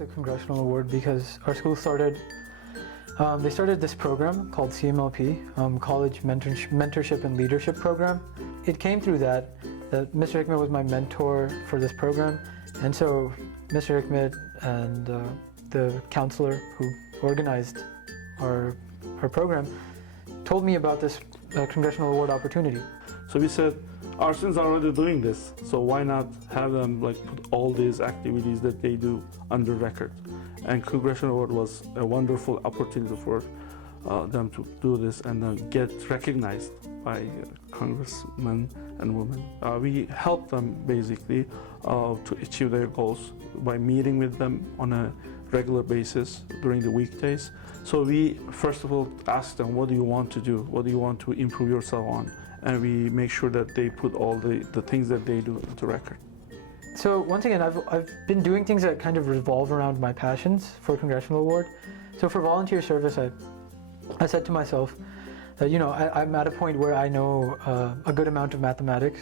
the Congressional Award because our school they started this program called CMLP, College Mentorship and Leadership Program. It came through that Mr. Hikmet was my mentor for this program, and so Mr. Hikmet and the counselor who organized our program told me about this Congressional Award opportunity. So we said, our students are already doing this, so why not have them put all these activities that they do under record? And Congressional Award was a wonderful opportunity for them to do this and then get recognized by congressmen and women. We help them basically to achieve their goals by meeting with them on a regular basis during the weekdays. So we first of all ask them, what do you want to do? What do you want to improve yourself on? And we make sure that they put all the things that they do into record. So once again, I've been doing things that kind of revolve around my passions for Congressional Award. So for volunteer service, I said to myself that, I'm at a point where I know a good amount of mathematics.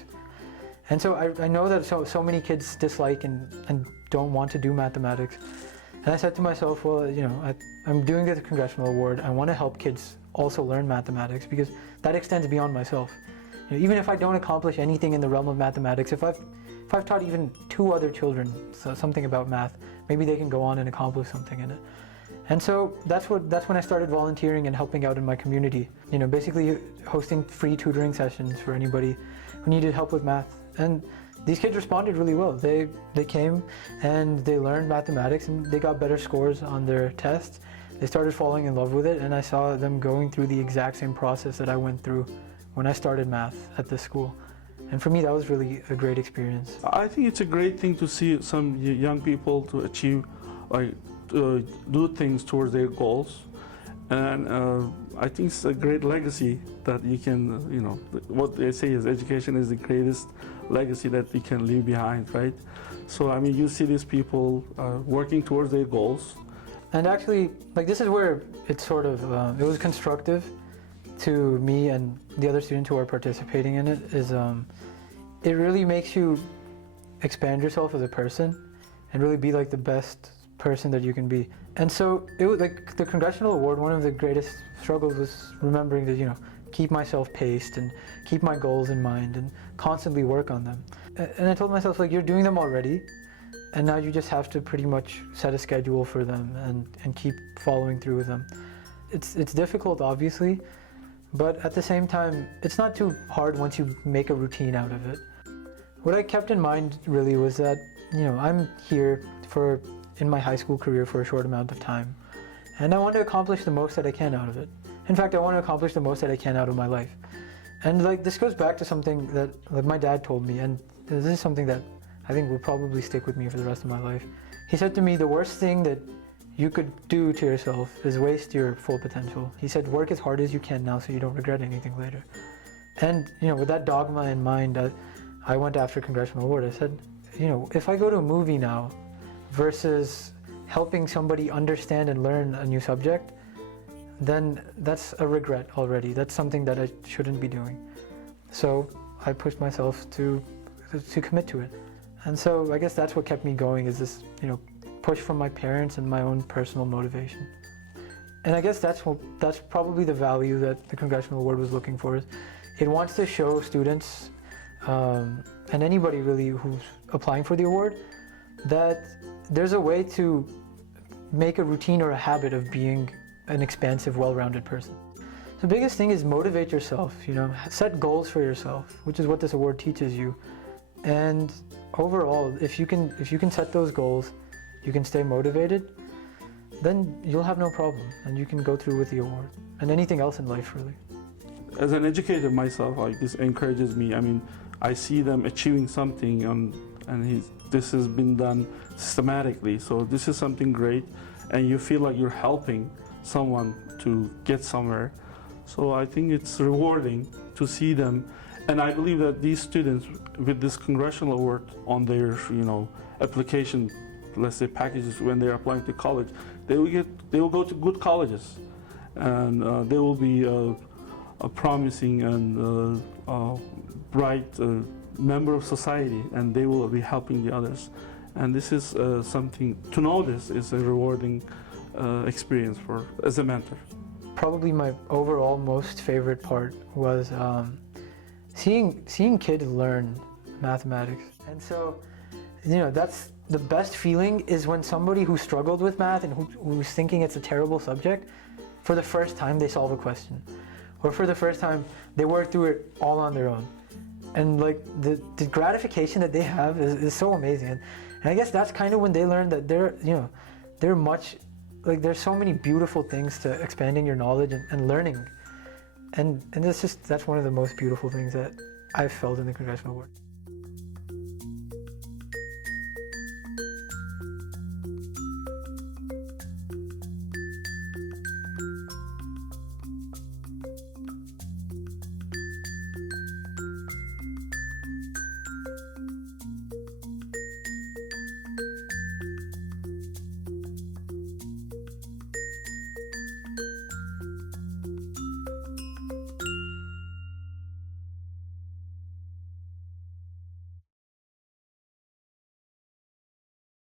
And so I know that so many kids dislike and don't want to do mathematics. And I said to myself, well, I'm doing this Congressional Award. I want to help kids also learn mathematics because that extends beyond myself. Even if I don't accomplish anything in the realm of mathematics, if I've taught even 2 other children something about math, maybe they can go on and accomplish something in it. And so that's when I started volunteering and helping out in my community. Basically hosting free tutoring sessions for anybody who needed help with math. And these kids responded really well. They came and they learned mathematics and they got better scores on their tests. They started falling in love with it, and I saw them going through the exact same process that I went through when I started math at this school. And for me, that was really a great experience. I think it's a great thing to see some young people to achieve, do things towards their goals. And I think it's a great legacy that you can, what they say is education is the greatest legacy that we can leave behind, right? So, you see these people working towards their goals. And actually, this is where it's sort of, it was constructive to me and the other students who are participating in it, is it really makes you expand yourself as a person and really be the best person that you can be. And so it was the Congressional Award, one of the greatest struggles was remembering to, keep myself paced and keep my goals in mind and constantly work on them. And I told myself, you're doing them already, and now you just have to pretty much set a schedule for them and keep following through with them. It's difficult, obviously, but at the same time, it's not too hard once you make a routine out of it. What I kept in mind really was that, I'm here in my high school career for a short amount of time, and I want to accomplish the most that I can out of it. In fact, I want to accomplish the most that I can out of my life. And this goes back to something that my dad told me, and this is something that I think will probably stick with me for the rest of my life. He said to me, the worst thing that you could do to yourself is waste your full potential. He said, work as hard as you can now so you don't regret anything later. And, with that dogma in mind, I went after Congressional Award. I said, if I go to a movie now versus helping somebody understand and learn a new subject, then that's a regret already. That's something that I shouldn't be doing. So I pushed myself to commit to it. And so I guess that's what kept me going, is this, push from my parents and my own personal motivation. And I guess that's probably the value that the Congressional Award was looking for. It wants to show students and anybody really who's applying for the award that there's a way to make a routine or a habit of being an expansive, well-rounded person. The biggest thing is motivate yourself, set goals for yourself, which is what this award teaches you. And overall, if you can set those goals, you can stay motivated, then you'll have no problem and you can go through with the award and anything else in life, really. As an educator myself, this encourages me. I see them achieving something and this has been done systematically. So this is something great, and you feel like you're helping someone to get somewhere. So I think it's rewarding to see them. And I believe that these students with this Congressional Award on their, application, let's say packages, when they're applying to college, they will go to good colleges, and they will be a promising and bright member of society, and they will be helping the others. And this is something, to know this is a rewarding experience for as a mentor. Probably my overall most favorite part was seeing kids learn mathematics. And so, that's the best feeling, is when somebody who struggled with math and who's thinking it's a terrible subject, for the first time they solve a question, or for the first time they work through it all on their own. And like the gratification that they have is so amazing. And I guess that's kind of when they learn that they're much, like, there's so many beautiful things to expanding your knowledge and learning. And that's one of the most beautiful things that I've felt in the Congressional Award.